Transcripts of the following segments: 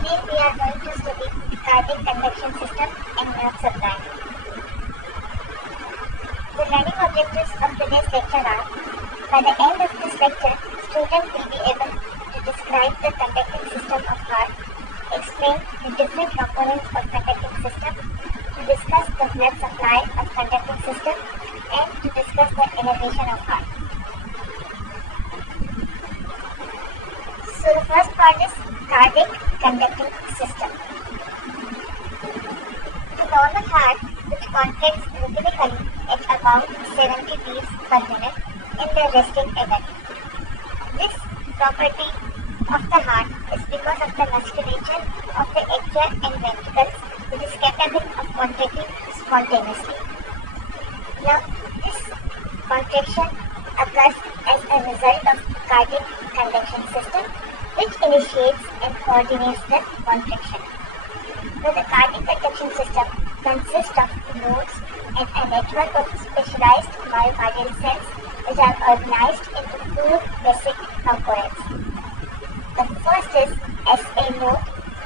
Today we are going to study cardiac conduction system and nerve supply. The learning objectives of today's lecture are: by the end of this lecture, students will be able to describe the conducting system of heart, explain the different components of conducting system, to discuss the blood supply of conducting system, and to discuss the innervation of heart. So the first part is cardiac conducting system. The normal heart, which contracts rhythmically at about 70 beats per minute in the resting event. This property of the heart is because of the musculature of the atria and ventricles, which is capable of contracting spontaneously. Now, this contraction occurs as a result of cardiac conduction system, which initiates and coordinates the contraction. Now, the cardiac conduction system consists of nodes and a network of specialized myocardial cells, which are organized into four basic components. The first is SA node,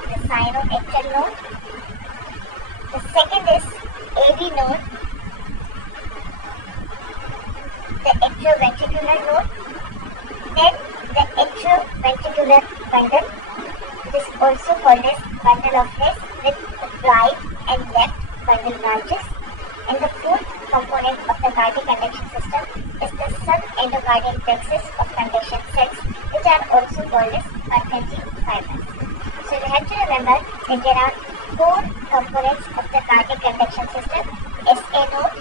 the Sinoatrial Node. The second is AV node, the Atrioventricular Node. Then the Atrioventricular bundle, which is also called as bundle of Hess, with right and left bundle branches. And the fourth component of the cardiac conduction system is the subendocardial plexus of conduction cells, which are also called as Purkinje fibers. So you have to remember that there are four components of the cardiac conduction system: SA node,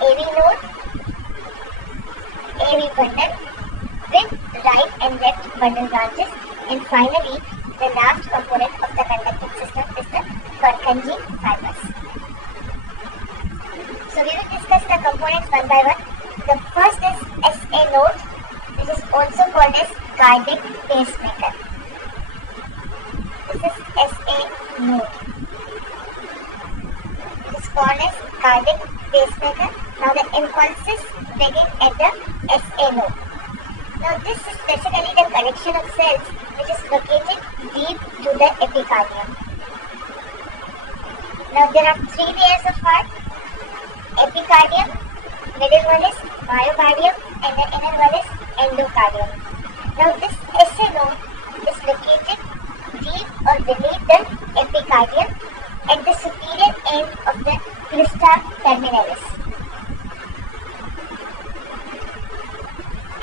AV node, AV bundle with right and left bundle branches, and finally the last component of the conducting system is the Purkinje fibers. So we will discuss the components one by one. The first is SA node, which is also called as cardiac pacemaker. This is SA node. It is called as cardiac pacemaker. Now the impulses begin at the SA node. Now this is basically the collection of cells which is located deep to the epicardium. Now there are three layers of heart: epicardium, middle one is myocardium, and the inner one is endocardium. Now this SA node is located deep or beneath the epicardium at the superior end of the crista terminalis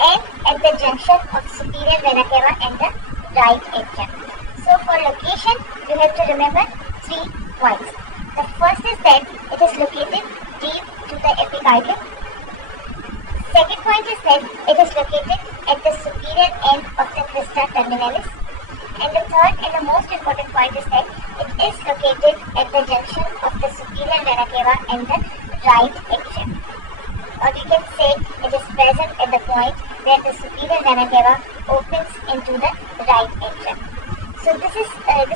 and at the junction of superior vena cava and the right atrium. So for location, you have to remember 3 points. The first is that it is located deep to the epicardium. Second point is that it is located at the superior end of the crista terminalis. And the third and the most important point is that it is located at the junction of the superior vena cava and the right atrium. Or we can say it is present at the point where the superior vena cava opens into the right atrium. So this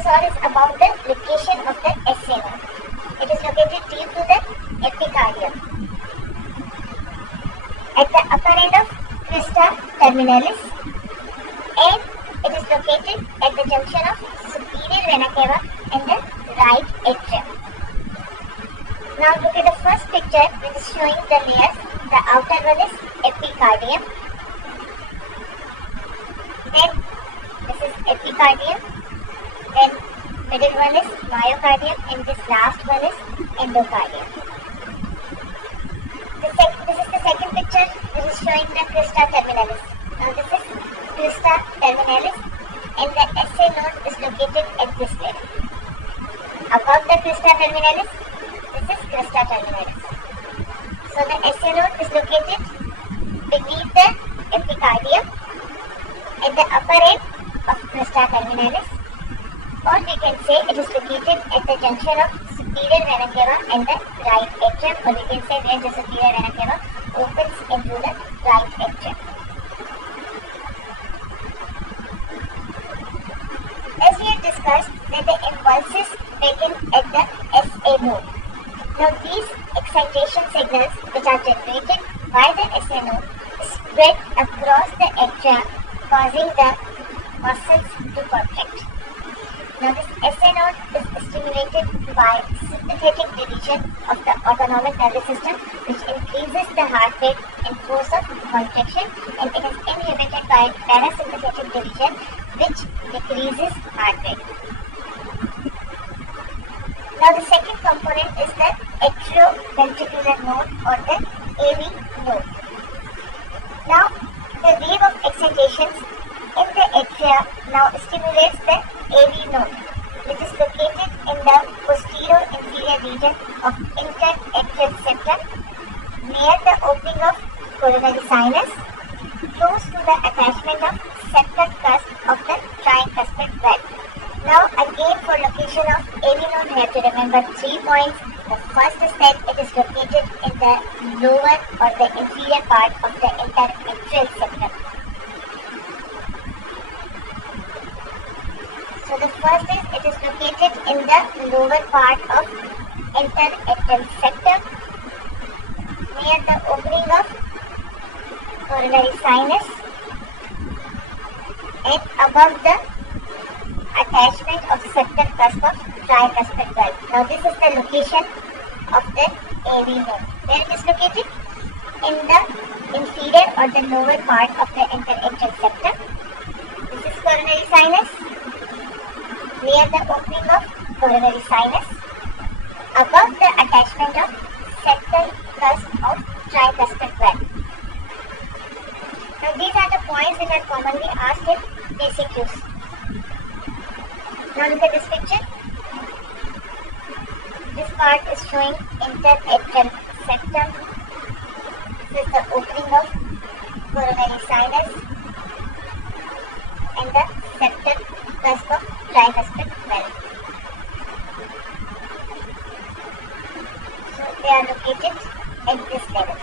all is about the location of the SA node. It is located deep to the epicardium at the upper end of crista terminalis, and it is located at the junction of superior vena cava and the right atrium. Now look at the first picture, which is showing the layers. The outer one is epicardium, then this is epicardium, then middle one is myocardium, and this last one is endocardium. This is the second picture, which is showing the crista terminalis. Now this is crista terminalis, and the SA node is located at this level. Above the crista terminalis, this is crista terminalis. So the SA node is located beneath the epicardium at the upper end of crista terminalis, or we can say it is located at the junction of superior vena cava and the right atrium, or we can say where the superior vena cava opens into the right atrium. As we have discussed, that the impulses begin at the SA node. Now these excitation signals, which are generated by the SA node, spread across the atria, causing the muscles to contract. Now this SA node is stimulated by sympathetic division of the autonomic nervous system, which increases the heart rate and force of contraction, and it is inhibited by parasympathetic division, which decreases heart rate. Now the second component is the Atrioventricular Node or the AV node. Now the wave of excitations in the atria now stimulates the AV node, which is located in the posterior inferior region of interatrial septum near the opening of coronary sinus, close to the attachment of septal cusp of the tricuspid valve. Now again, for location of AV node, we have to remember 3 points. The first is that it is located in the lower or the inferior part of the interatrial septum. So the first is it is located in the lower part of interatrial septum near the opening of coronary sinus and above the attachment of septal cusp of tricuspid valve. Now this is the location of the AV node. Where it is located? In the inferior or the lower part of the interatrial septum. This is coronary sinus. Near the opening of coronary sinus, above the attachment of septal cusp of tricuspid valve. Now these are the points which are commonly asked in MCQs. Now look at this picture. This part is showing interatrial septum. This is the opening of coronary sinus and the septal cusp of tricuspid valve. So they are located at this level.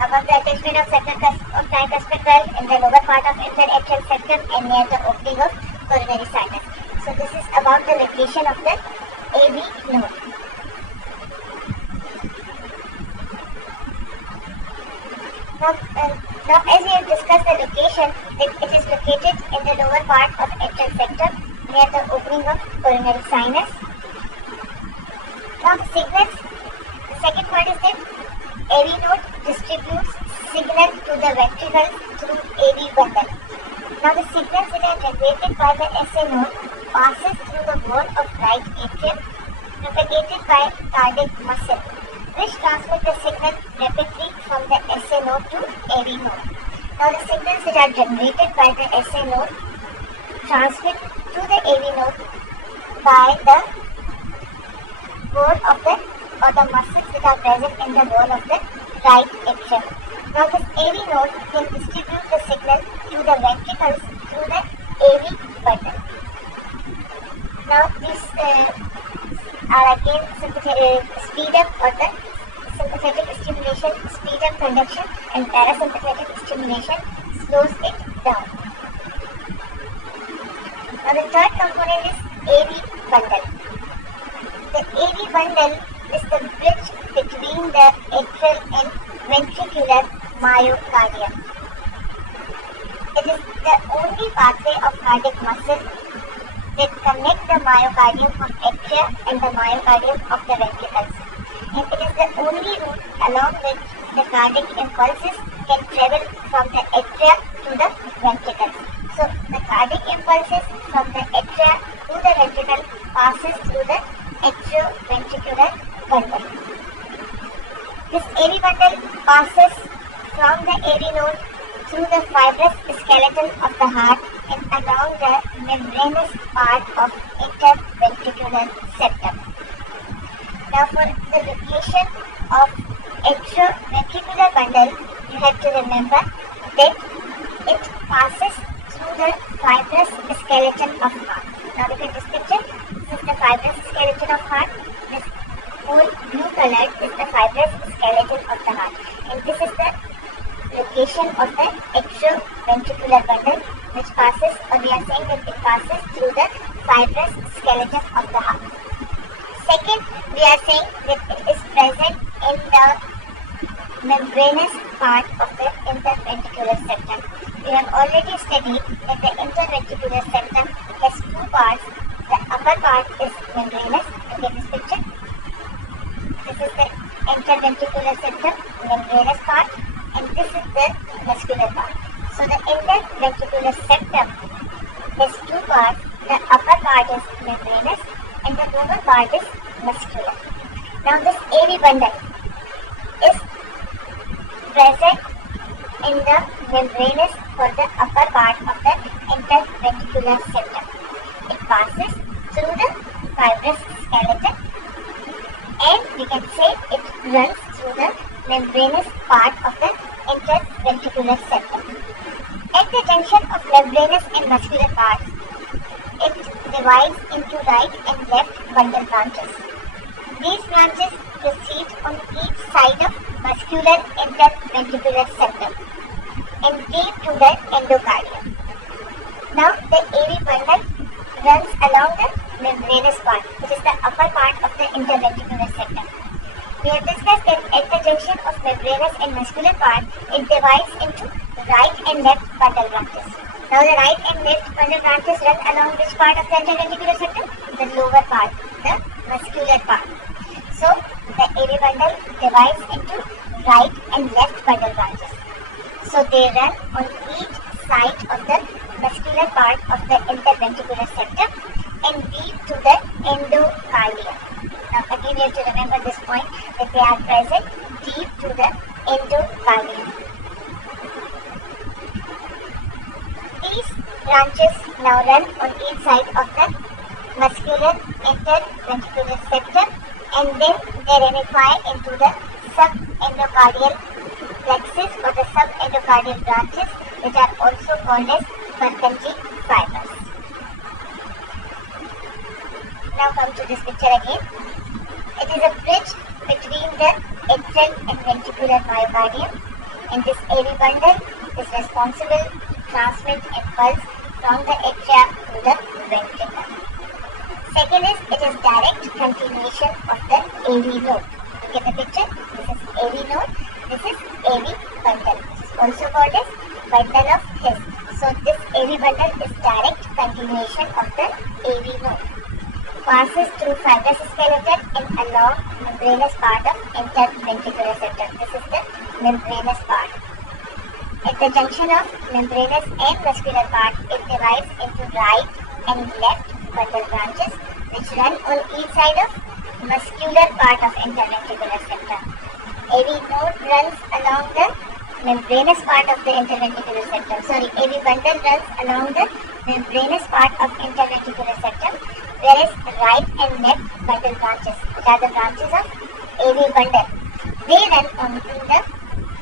Above the attachment of septal cusp of tricuspid valve in the lower part of interatrial septum and near the opening of coronary sinus. So this is about the location of the AV node. Now as we have discussed the location, it is located in the lower part of atrial septum near the opening of coronary sinus. Now the signals, the second part is that AV node distributes signal to the ventricles through AV bundle. Now the signals that are generated by the SA node passes through the wall of right atrium propagated by cardiac muscle, which transmit the signal rapidly from the SA node to AV node. Now the signals that are generated by the SA node transmit to the AV node by the wall of the muscles that are present in the wall of the right atrium. Now this AV node can distribute the signal to the ventricles through the AV bundle. Now these are again speed up or the sympathetic stimulation speed up conduction and parasympathetic stimulation slows it down. Now the third component is AV bundle. The AV bundle is the bridge between the atrial and ventricular myocardium. It is the only pathway of cardiac muscle that connect the myocardium of atria and the myocardium of the ventricles. And it is the only route along which the cardiac impulses can travel from the atria to the ventricles. So the cardiac impulses from the atria to the ventricle passes through the atrioventricular bundle. This AV bundle passes from the AV node through the fibrous skeleton of the heart and along the membranous part of interventricular septum. Now for the location of atrioventricular bundle, you have to remember that it passes through the fibrous skeleton of heart. Now look at this picture. This is the fibrous skeleton of heart. This whole blue colored is the fibrous skeleton of the heart. And this is the location of the atrioventricular bundle, which passes, or we are saying that it passes through the fibrous skeleton of the heart. Second, we are saying that it is present in the membranous part of the interventricular septum. We have already studied that the interventricular septum has two parts. The upper part is membranous. Look at this picture. This is the interventricular septum, membranous part, and this is the muscular part. So the interventricular septum has two parts. The upper part is membranous and the lower part is muscular. Now this AV bundle is present in the membranous for the upper part of the interventricular septum. It passes through the fibrous skeleton, and we can say it runs through the membranous part of the interventricular septum. At the junction of membranous and muscular parts, it divides into right and left bundle branches. These branches proceed on each side of muscular interventricular septum and lead to the endocardium. Now the AV bundle runs along the membranous part, which is the upper part of the interventricular septum. We have discussed that at the junction of membranous and muscular part, it divides into right and left bundle branches. Now the right and left bundle branches run along which part of the interventricular septum? The lower part, the muscular part. So the AV bundle divides into right and left bundle branches. So they run on each side of the muscular part of the interventricular septum and lead to the endocardium. Now again you have to remember this point, that they are present deep to the endocardium. These branches now run on each side of the muscular interventricular septum, and then they ramify into the subendocardial plexus or the subendocardial branches, which are also called as Purkinje fibers. Now come to this picture again. It is a bridge between the atrial and ventricular myocardium, and this AV bundle is responsible to transmit impulse from the atria to the ventricle. Second is, it is direct continuation of the AV node. Look at the picture. This is AV node. This is AV bundle. This is also called as bundle of His. So this AV bundle is direct continuation of the AV node. Passes through fibrous skeleton and along membranous part of interventricular septum. This is the membranous part. At the junction of membranous and muscular part, it divides into right and left bundle branches, which run on each side of muscular part of interventricular septum. AV node runs along the membranous part of the interventricular septum. AV bundle runs along the membranous part of interventricular septum, whereas right and left bundle branches, which are the branches of AV bundle, they run on the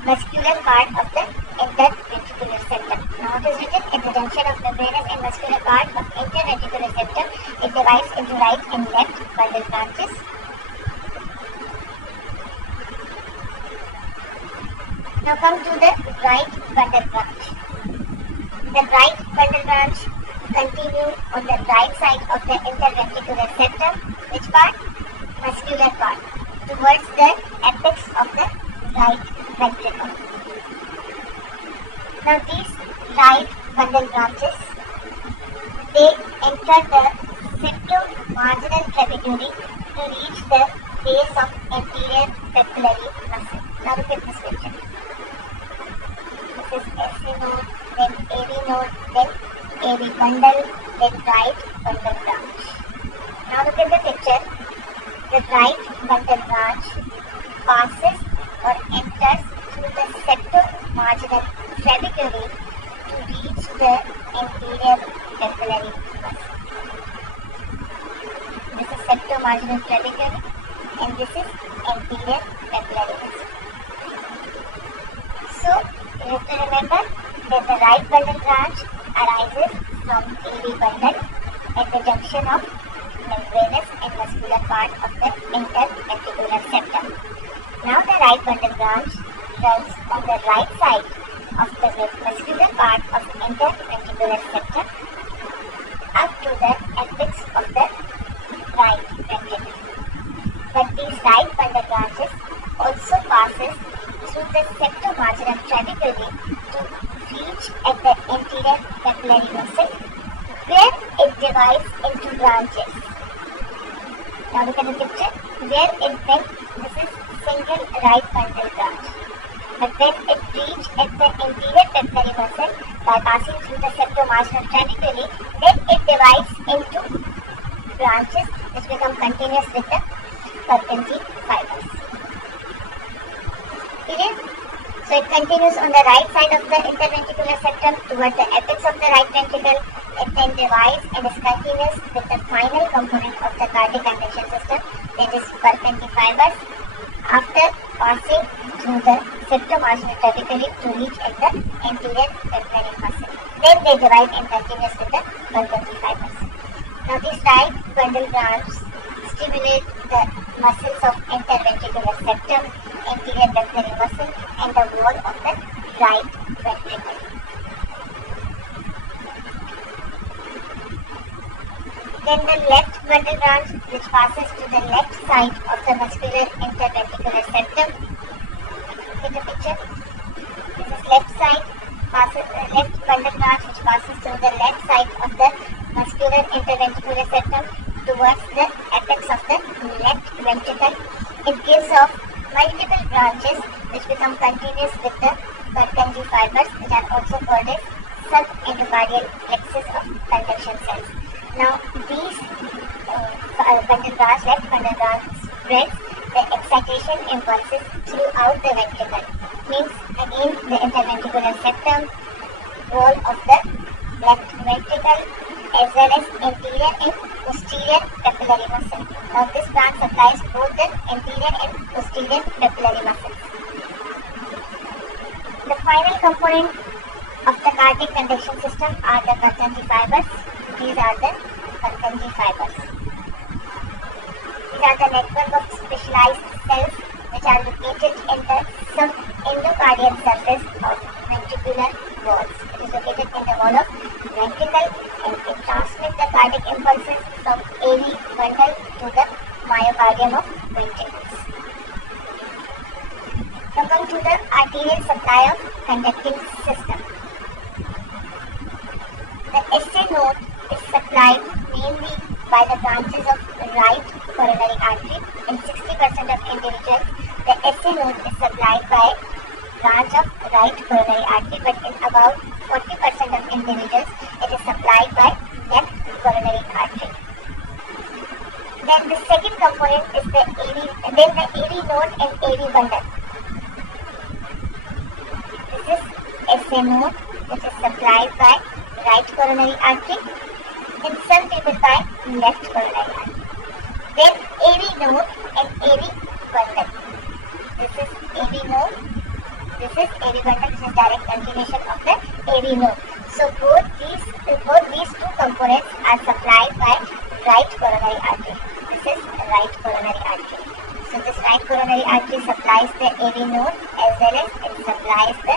muscular part of the interventricular septum. Now it is written, at the junction of membranous and muscular part of interventricular septum, it divides into right and left bundle branches. Now come to the right bundle branch. The right bundle branch continue on the right side of the interventricular septum. Which part? Muscular part, towards the apex of the right ventricle. Now these right bundle branches, they enter the septomarginal trabeculae to reach the base of anterior pectoral muscle. Now look at this picture. This is SC node, then AV node, then AV bundle, then right bundle branch. Now look at the picture. The right bundle branch passes or enters through the septomarginal trabeculae to reach the anterior pectoral muscle. This is septomarginal trabeculae and this is anterior pectoral muscle. So you have to remember that the right bundle branch arises from AV bundle at the junction of membranous and muscular part of the interventricular septum. Now the right bundle branch runs on the right side of the muscular part of the interventricular septum up to the apex of the right ventricle. But these right bundle branches also passes through the septomarginal trabeculae to reach at the anterior papillary muscle, where it divides into branches. Now look at the picture. Where it then, this is single right bundle branch. But when it reaches at the anterior papillary muscle by passing through the septomarginal trabeculae, then it divides into branches which become continuous with the Purkinje fibers. Clear? So it continues on the right side of the interventricular septum towards the apex of the right ventricle. It then divides and is continuous with the final component of the cardiac conduction system, that is Purkinje fibers, after passing through the septomarginal trabeculae to reach at the anterior papillary muscle. Then they divide and continuous with the Purkinje fibers. Now these right bundle branches stimulate the muscles of interventricular septum, anterior papillary muscle, and the wall of the right ventricle. Then the left bundle branch, which passes to the left side of the muscular interventricular septum. Get the picture? This is left side, left bundle branch which passes through the left side of the muscular interventricular septum towards the apex of the left ventricle. It gives off multiple branches which become continuous with the Purkinje fibers, which are also called as subendocardial plexus of conduction cells. Now these bundle branch, left bundle branch spreads the excitation impulses throughout the ventricle. Means again the interventricular septum, wall of the left ventricle, as well as anterior and posterior papillary muscle. Now this branch supplies both the anterior and posterior papillary muscles. The final component of the cardiac conduction system are the Purkinje fibers. These are the Purkinje fibers. These are the network of specialized cells which are located in the subendocardial surface of ventricular walls. It is located in the wall of ventricle and it transmits the cardiac impulses from AV bundle to the myocardium of ventricles. Now come to the arterial supply of conducting system. The SA node is supplied mainly by the branches of right coronary artery. In 60% of individuals, the SA node is supplied by branch of right coronary artery, but in about 40% of individuals, it is supplied by left coronary artery. Then the second component is the AV node and AV bundle. This is SA node, which is supplied by right coronary artery, in some people by left coronary artery. Then AV node and AV bundle. This is AV node. This is AV bundle, which is direct continuation of the AV node. So both these two components are supplied by right coronary artery. This is right coronary artery. So this right coronary artery supplies the AV node as well as it supplies the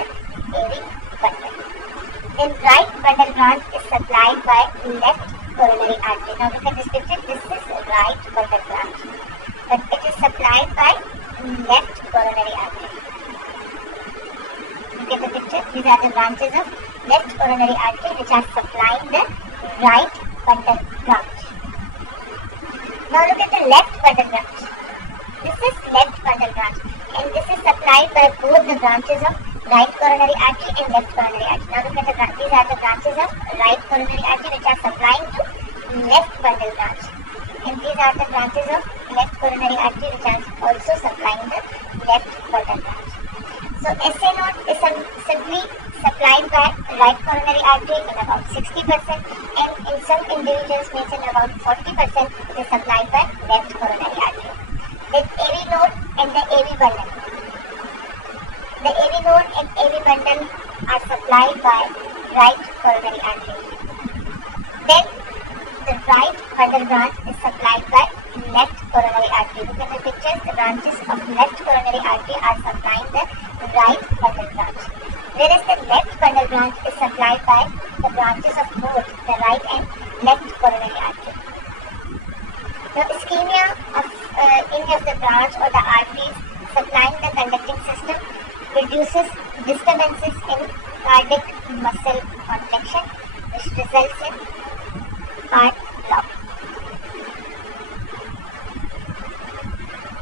AV bundle. Then right bundle branch is supplied by left coronary artery. Now look at this picture. This is right bundle branch, but it is supplied by left coronary artery. Look at the picture. These are the branches of left coronary artery which are supplying the right bundle branch. Now look at the left bundle branch. This is left bundle branch and this is supplied by both the branches of right coronary artery and left coronary artery. Now look at these are the branches of right coronary artery which are supplying to left bundle branch, and these are the branches of left coronary artery which are also supplying the left bundle branch. So SA node is simply supplied by right coronary artery in about 60%, and in some individuals, means in about 40%, it is supplied by left coronary artery. Then AV node and the AV bundle. The AV node and AV bundle are supplied by right coronary artery. Then the right bundle branch is supplied by left coronary artery. Look at the pictures. The branches of left coronary artery are supplying the right bundle branch, whereas the left bundle branch is supplied by the branches of both the right and left coronary artery. Now, ischemia of any of the branch or the arteries supplying the conducting system produces disturbances in cardiac muscle contraction, which results in heart block.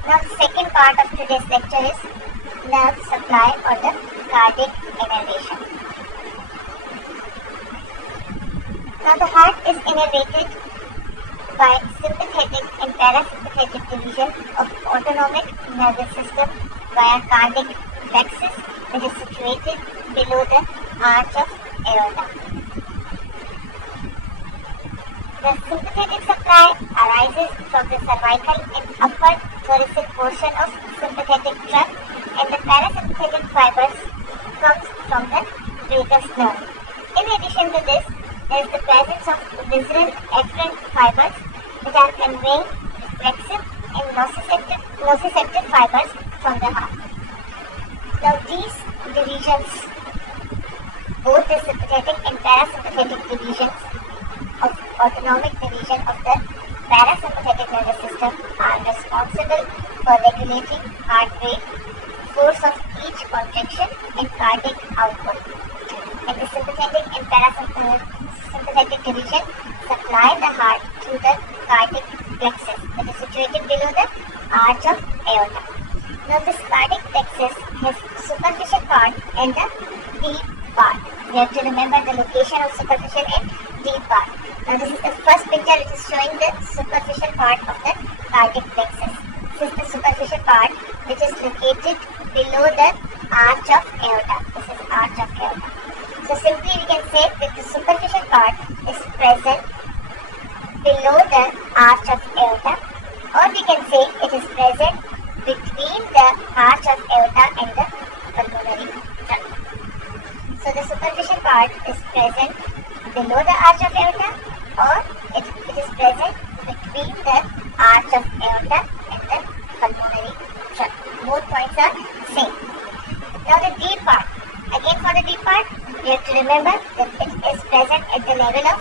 Now the second part of today's lecture is nerve supply or the cardiac innervation. Now the heart is innervated by sympathetic and parasympathetic division of autonomic nervous system via cardiac plexus, which is situated below the arch of aorta. The sympathetic supply arises from the cervical and upper thoracic portion of sympathetic trunk, and the parasympathetic fibers comes from the vagus nerve. In addition to this, there is the presence of visceral efferent fibers which are conveying reflexive and nociceptive fibers from the heart. Now these divisions, both the sympathetic and parasympathetic divisions of autonomic division of the parasympathetic nervous system, are responsible for regulating heart rate, force of each contraction, and cardiac output. And the sympathetic and parasympathetic division supply the heart through the cardiac plexus, that is situated below the arch of aorta. Now this cardiac plexus has superficial part and the deep part. We have to remember the location of superficial and deep part. Now this is the first picture which is showing the superficial part of the cardiac plexus. This is the superficial part which is located below the arch of aorta. This is arch of aorta. So simply we can say that the superficial part is present below the arch of aorta, or we can say it is present between the arch of aorta and the pulmonary trunk. So the superficial part is present below the arch of aorta, or it is present between the arch of aorta and the pulmonary trunk. Both points are same. Now the deep part. Again for the deep part, we have to remember that it is present at the level of,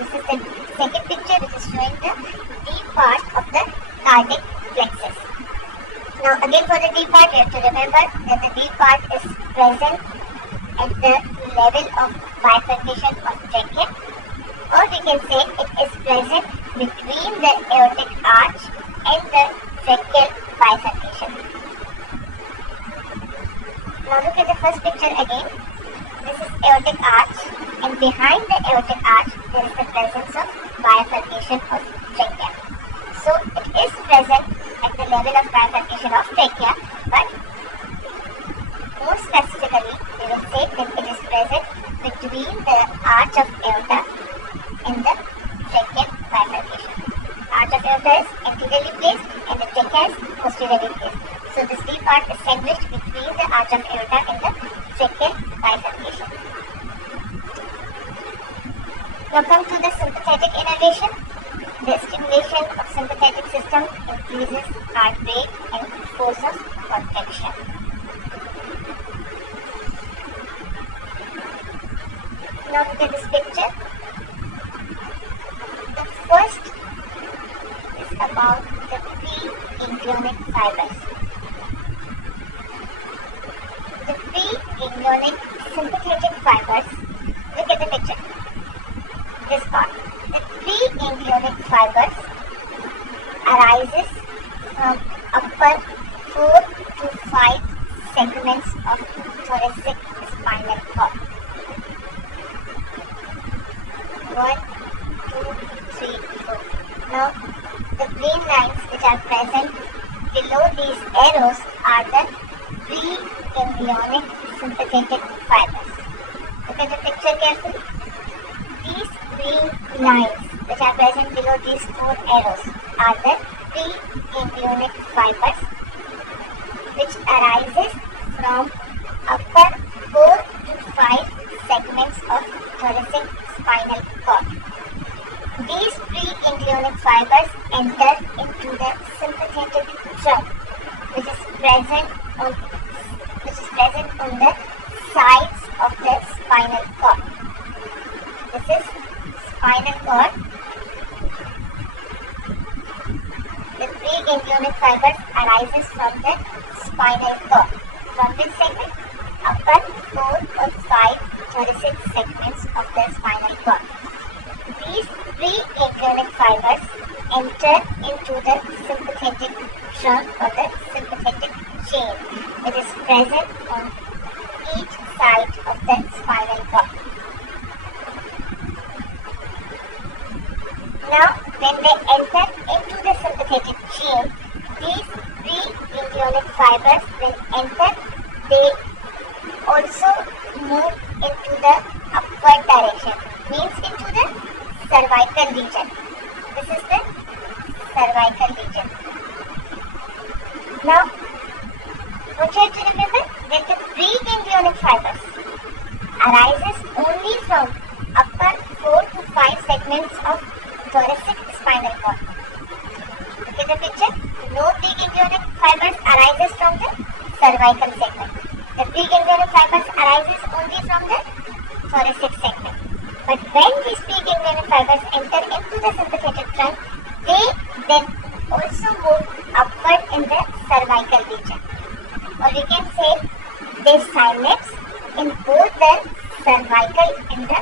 this is the second picture which is showing the deep part of the cardiac plexus. Now again for the deep part, we have to remember that the deep part is present at the level of bifurcation of trachea, or we can say it is present between the aortic arch and the tracheal bifurcation. Now look at the first picture again. This is aortic arch, and behind the aortic arch there is the presence of bifurcation of trachea. So it is present at the level of bifurcation of trachea, but more specifically we will say that it is present between the arch of aorta and the tracheal bifurcation. Arch of aorta is anteriorly placed and the trachea is posteriorly placed. So this deep part is sandwiched between the arch of aorta and the tracheal bifurcation. Now come to the sympathetic innervation. The stimulation of sympathetic system increases heart rate and force of contraction. Now look at this picture. The first is about the pre-ganglionic fibers. The pre-ganglionic sympathetic fibers, look at the picture, this part. The pre-ganglionic fibers arises from upper 4 to 5 segments of thoracic spinal cord. 1, 2, 3, 4. Now the green lines which are present below these arrows are the pre-ganglionic sympathetic fibers. Look at the picture carefully. These green lines which are present below these 4 arrows are the pre-ganglionic fibers which arises from upper 4 to 5 segments of thoracic spinal cord. These pre-ganglionic fibers enter into the sympathetic trunk, which is present on the sides of the spinal cord. This is spinal cord. The pre-ganglionic fibers arises from the spinal cord. From which segment? upper 4 or 5 thoracic segments of the spinal cord. These pre-ganglionic fibers enter into the sympathetic trunk or the sympathetic chain, which is present on each side of the spinal cord. Now, when they enter into the sympathetic chain, these pre-ganglionic fibers will enter. They also move into the upward direction, means into the cervical region. This is the cervical region. Now, what you have to remember, that the pre-ganglionic fibers arises only from upper 4 to 5 segments of thoracic spinal cord. Look at the picture. No pre-ganglionic fibers arises from the cervical segment. The pre-ganglionic fibers arises only from the thoracic segment. But when these pre-ganglionic fibers enter into the sympathetic trunk, they then also move upward in the cervical region. Or we can say they synapse in both the cervical and the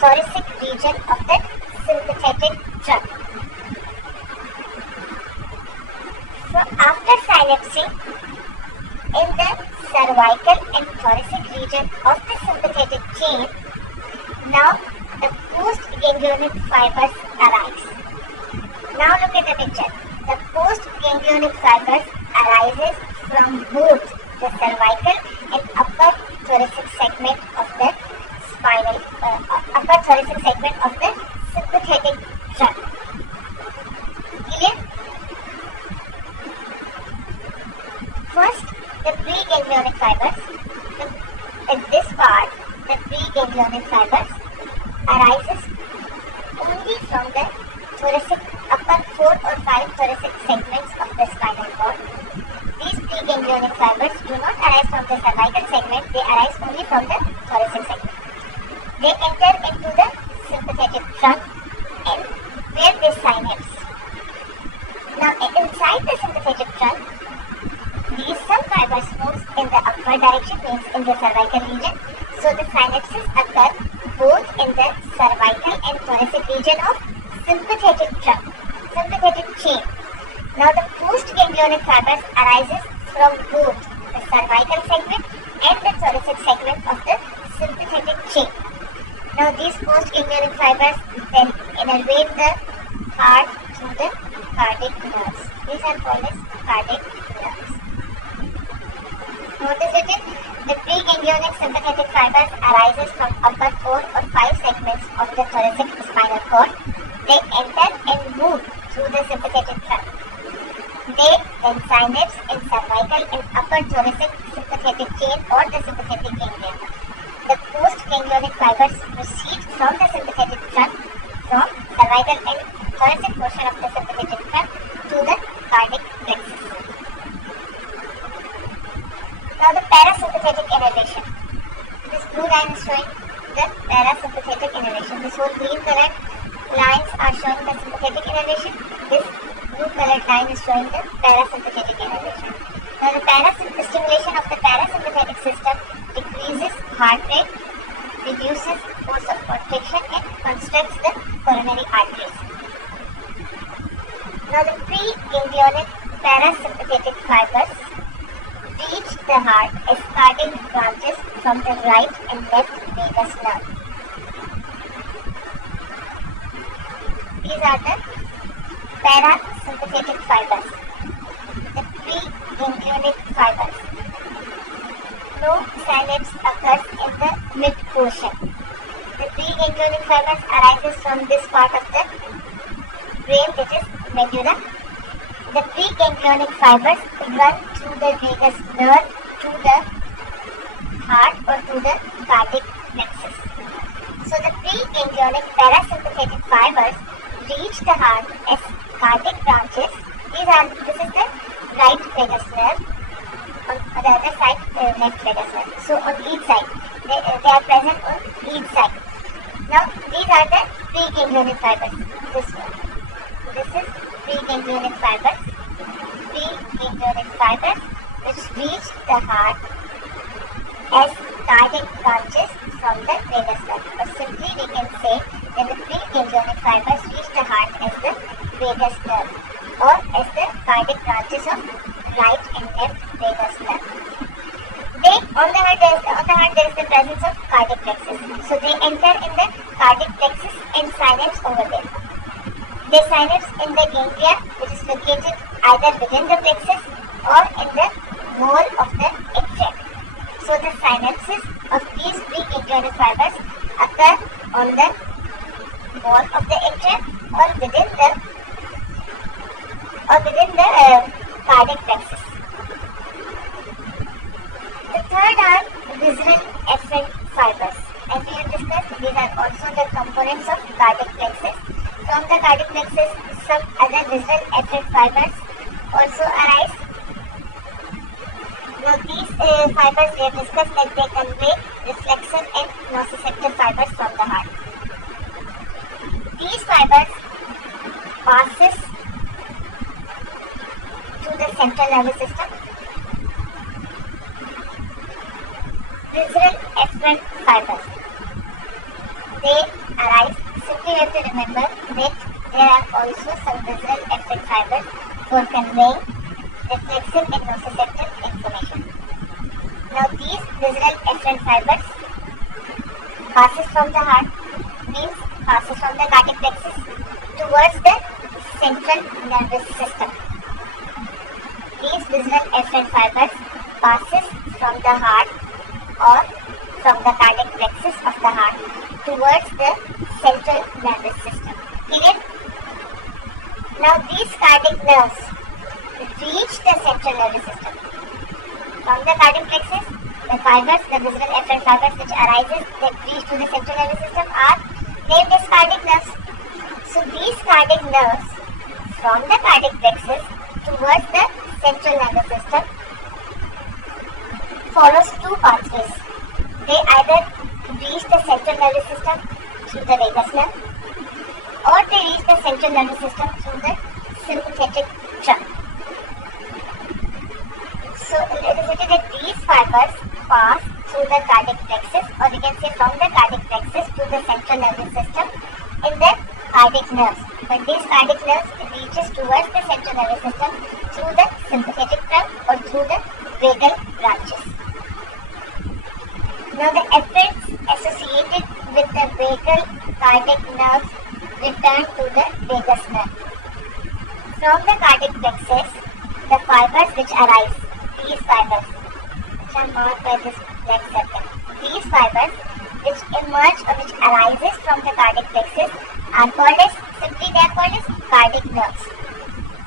thoracic region of the sympathetic trunk. So after synapsing in the cervical and thoracic region of the sympathetic chain, now the post-ganglionic fibers arise. Now look at the picture. The post-ganglionic fibers arises from both the cervical and upper thoracic segment of the spinal, upper thoracic segment of the sympathetic trunk. Clear? First, the pre-ganglionic fibers. At this part, the pre-ganglionic fibers arises only from the thoracic, upper 4 or 5 thoracic segments of the spinal cord. These pre-ganglionic fibers do not arise from the cervical segment, they arise only from the thoracic segment. They enter into the sympathetic trunk and where they synapse. Now inside the sympathetic trunk, these some fibers move in the upward direction, means in the cervical region. So the synapses occur both in the cervical and thoracic region of sympathetic trunk, sympathetic chain. Now the post-ganglionic fibers arises from both the cervical segment and the thoracic segment of the sympathetic chain. Now these post-ganglionic fibers then innervate the heart through the cardiac nerves. These are called as cardiac nerves. Notice it is the pre-ganglionic sympathetic fibers arises from upper 4 or 5 segments of the thoracic spinal cord. They enter and move through the sympathetic trunk. They then synapse in cervical and upper thoracic sympathetic chain or the sympathetic ganglion. The post-ganglionic fibers proceed from the sympathetic trunk, from cervical and thoracic portion of the sympathetic trunk to the cardiac plexus. Now the parasympathetic innervation. This blue line is showing the parasympathetic innervation. This whole green colored lines are showing the sympathetic innervation. This blue colored line is showing the parasympathetic innervation. Now the stimulation of the parasympathetic system decreases heart rate, reduces force of contraction and constricts the coronary arteries. Now the pre-ganglionic parasympathetic fibers reach the heart as cardiac branches from the right and left vagus nerve. These are the parasympathetic fibers, the pre-ganglionic fibers. No synapse occurs in the mid portion. The pre-ganglionic fibers arises from this part of the brain, that is medulla. The pre-ganglionic fibers run through the vagus nerve to the heart or to the cardiac plexus. So the pre-ganglionic parasympathetic fibers reach the heart as cardiac branches. This is the right vagus nerve. On the other side, left vagus nerve. So on each side, they are present on each side. Now these are the pre-ganglionic fibers. This one. This is pre-ganglionic fibers. Pre-ganglionic fibers which reach the heart as cardiac branches from the vagus nerve. Or simply we can say that the pre-ganglionic fibers reach the heart as the vagus nerve or as the cardiac branches of right and left vagus nerve. On the heart there is the presence of cardiac plexus. So they enter in the cardiac plexus and synapse over there. They synapse in the ganglia, which is located either within the plexus or in the wall of the atrium. So the synapses of these pre-ganglionic fibers occur on the wall of the atrium or within the cardiac plexus. The third are visceral efferent fibers. As we have discussed, these are also the components of cardiac plexus. From the cardiac plexus, some other visceral efferent fibers also arise. Now these fibers we have discussed that they convey reflexor and nociceptor fibers from the heart. These fibers passes to the central nervous system. Visceral efferent fibers. They arise. Simply you have to remember that there are also some visceral efferent fibers for conveying reflexive and nociceptive information. Now these visceral efferent fibers passes from the heart, means passes from the cardiac plexus towards the central nervous system. These visceral efferent fibers passes from the heart or from the cardiac plexus of the heart towards the central nervous system. Clear? Now these cardiac nerves reach the central nervous system. From the cardiac plexus, the fibers, the visceral efferent fibers which arises that reach to the central nervous system are named as cardiac nerves. So these cardiac nerves from the cardiac plexus towards the central nervous system follows two pathways. They either reach the central nervous system through the vagus nerve or they reach the central nervous system through the sympathetic trunk. So it is written that these fibers pass through the cardiac plexus, or we can say from the cardiac plexus to the central nervous system in the cardiac nerves. But these cardiac nerves reaches towards the central nervous system through the sympathetic trunk or through the vagal branches. Now the efferents associated with the vagal cardiac nerves return to the vagus nerve. From the cardiac plexus, the fibers which arise, these fibers, which are marked by this black circle, these fibers which emerge or which arises from the cardiac plexus are called as, simply they are called as cardiac nerves.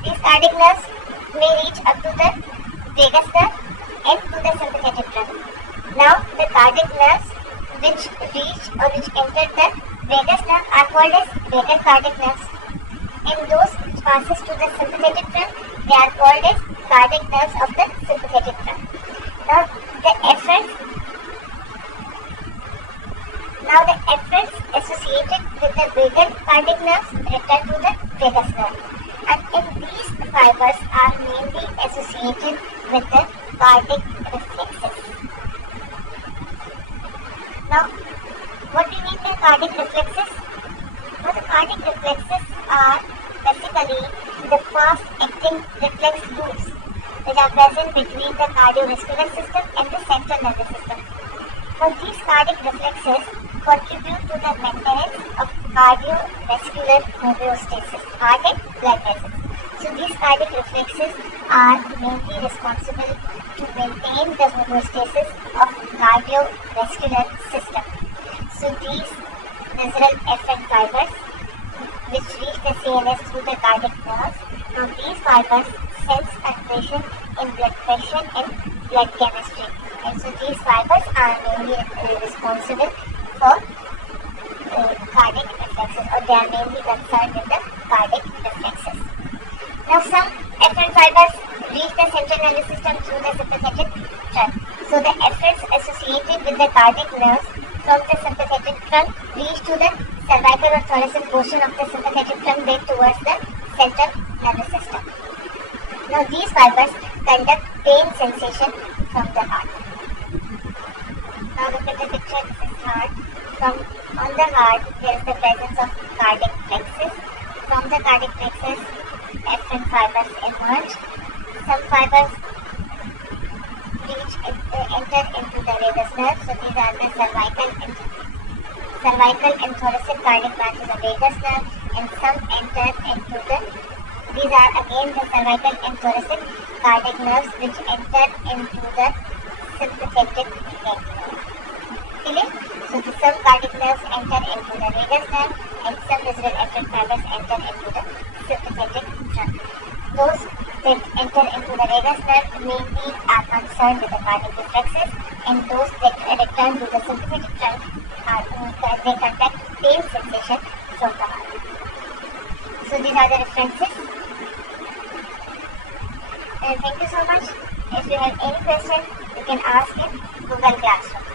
These cardiac nerves may reach up to the vagus nerve and to the sympathetic trunk. Now the cardiac nerves which reach or which enter the vagus nerve are called as vagal cardiac nerves, and those which passes to the sympathetic trunk, they are called as cardiac nerves of the sympathetic trunk. Now the efferents associated with the vagal cardiac nerves return to the vagus nerve, and in these fibers are mainly associated with the cardiac reflexes. Now, what do you mean by cardiac reflexes? Now, the cardiac reflexes are basically the fast-acting reflex loops which are present between the cardiovascular system and the central nervous system. Now, these cardiac reflexes contribute to the maintenance of cardiovascular homeostasis, heart and blood vessels. So, these cardiac reflexes are mainly responsible to maintain the homeostasis of cardiovascular system. So these visceral efferent fibers which reach the CNS through the cardiac nerves, now these fibers sense fluctuation in blood pressure and blood chemistry, and so these fibers are mainly responsible for cardiac reflexes, or they are mainly concerned with the cardiac reflexes. Now some efferent fibers reach the central nervous system through the sympathetic trunk. So the efferents associated with the cardiac nerves from the sympathetic trunk reach to the cervical or thoracic portion of the sympathetic trunk, then towards the central nervous system. Now these fibers conduct pain sensation from the heart. Now look at the picture. This is heart. On the heart, there is the presence of cardiac plexus. From the cardiac plexus, efferent fibers emerge. Some fibers enter into the vagus nerve. So these are the cervical and thoracic cardiac branches of vagus nerve, and some enter into these are again the cervical and thoracic cardiac nerves which enter into the sympathetic neck. Clear? So some cardiac nerves enter into the vagus nerve and some residual efferent fibers enter into the sympathetic trunk. Those that enter into the vagus nerve mainly are concerned with the cardiac reflexes, and those that return to the sympathetic trunk they contact pain sensation from the heart. So these are the references. And thank you so much. If you have any question, you can ask in Google Classroom.